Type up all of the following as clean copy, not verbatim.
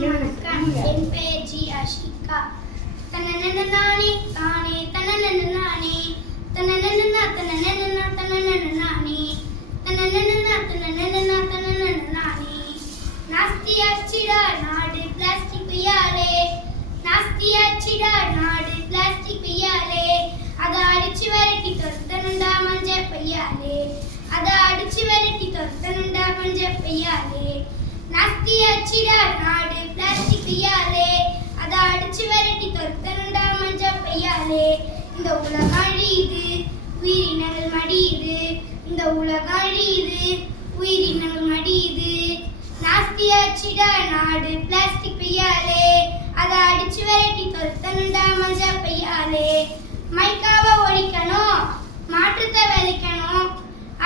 வணக்கம். என் பெயர் ஜி ஆஷிகா. தனனனனானே தானே தனனனனானே தனனனனா தனனனனா தனனனனானே தனனனனா தனனனனா தனனனனானே. நாஸ்தியாச்சிடா நாடு பிளாஸ்டிக் பையாலே, நாஸ்தியாச்சிடா நாடு பிளாஸ்டிக் பையாலே. அத அடிச்சு விரட்டி தொத்தனுண்டா மஞ்ச பையாலே, அத அடிச்சு விரட்டி தொத்தனுண்டா மஞ்ச பையாலே. நாஸ்தியாச்சிடா நாடு பிளாஸ்டிக் பையாலே, அத அடிச்சு விரட்டி தொத்தனுண்டா மஞ்ச பையாலே. இந்த உலகம் அழியுது, உயிரினங்கள் மடியுது, இந்த உலகம் அழியுது, உயிரினங்கள் மடியுது. நாஸ்தியாச்சிடா நாடு பிளாஸ்டிக் பையாலே, அத அடிச்சு விரட்டி தொத்தனுண்டா மஞ்ச பையாலே. மைக்காவை ஒழிக்கணும், மாற்றத்தை விதைக்கணும்,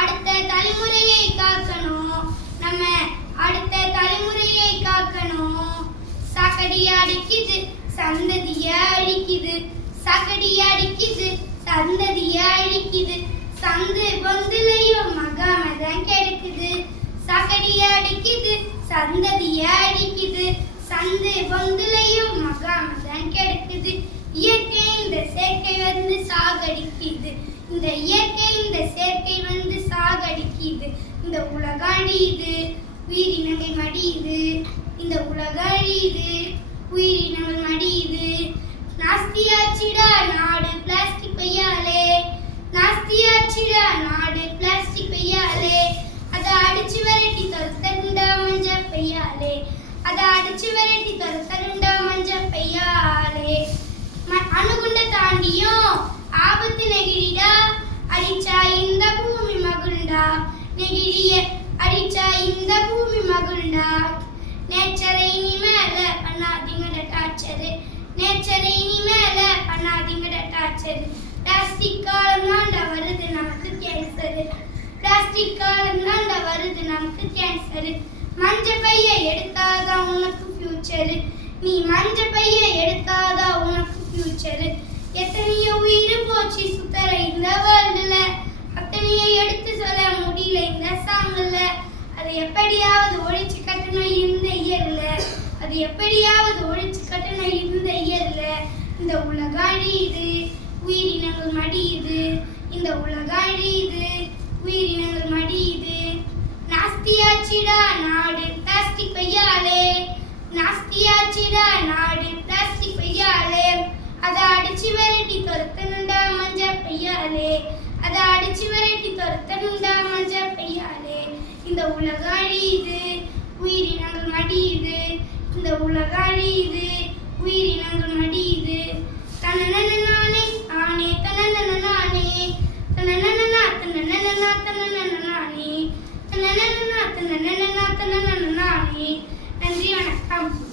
அடுத்த தலைமுறையை காக்கணும், நம்ம அடுத்த தலைமுறையை காக்கணும். சாக்கடி அடிக்குது சந்ததிய அழிக்குது, சாக்கடி அடிக்குது சந்ததிய அழிக்குது. சந்து பொந்துலையும் மகாமதம் கெடுக்குது, சாக்கடி அடிக்குது சந்ததிய அழிக்குது. சந்து பொந்துலையும் மகாமதம் கெடுக்குது. இயற்கை இந்த சேர்க்கை வந்து சாகடிக்குது, இந்த இயற்கை இந்த சேர்க்கை வந்து சாகடிக்குது. இந்த உலகம் அழியுது, உயிரினங்கள் மடியுது, இந்த உலகம் அழியுது, உயிரினங்கள் மடியுது. நாஸ்தியாச்சிடா நாடு பிளாஸ்டிக் பையாலே, நாஸ்தியாச்சிடா நாடு பிளாஸ்டிக் பையாலே. அத அடிச்சு விரட்டி தொத்தனுண்டா மஞ்ச பையாலே, அத அடிச்சு விரட்டி தொத்தனுண்டா மஞ்ச பையாலே. அணுகுண்ட தாண்டியும் ஆபத்து நெகிழிடா, அடிச்சா இந்த பூமி மகுண்டா, நெகிழிய அடிச்சா இந்த பூமி மகுண்டா. நேச்சரை நீ மேல பண்ணாதீங்கட டார்ச்சரு, நேச்சரை நீ மேல பண்ணாதீங்கட டார்ச்சரு. பிளாஸ்டிக் காலம் தாண்டா வருது நமக்கு கேன்சரு, பிளாஸ்டிக் காலம் தாண்டா வருது நமக்கு கேன்சரு. மஞ்ச பைய எடுத்தாதான் உனக்கு ஃபியூச்சரு, நீ மஞ்ச பைய எடுத்தாதான் உனக்கு ஃபியூச்சரு. எத்தனையோ உயிர் போச்சு சுத்தர இந்த வேர்ல்டுல, அத்தனையோ எடுத்து சொல்ல முடியல இந்த சாங்குல. அது எப்படியாவது ஒழிச்சு கட்டணும் இந்த இயர்ல, அது எப்படியாவது ஒழிச்சு கட்டணும் இந்த இயர்ல. இந்த உலகம் அழியுது, உயிரினங்கள் மடியுது, இந்த உலகம் அழியுது, உயிரினங்கள் மடியுது. நாஸ்தியாச்சிடா நாடு பிளாஸ்டிக் பையாலே, நாஸ்தியாச்சிடா நாடு பிளாஸ்டிக் பையாலே. அத அடிச்சு விரட்டி தொத்தனுண்டா மஞ்ச பையாலே, அத அடிச்சு விரட்டி தொத்தனுண்டா மஞ்ச பையாலே. இந்த உலகம் அழியுது, உயிரினங்கள் மடியுது, இந்த உலகம் அழியுது, உயிரினங்கள் மடியுது. தனனனனானே ஆனே தனனனனானே தனனனனா தனனனனா தனனனனானே தனனனனா தனனனனா தனனனனானே. நன்றி, வணக்கம்.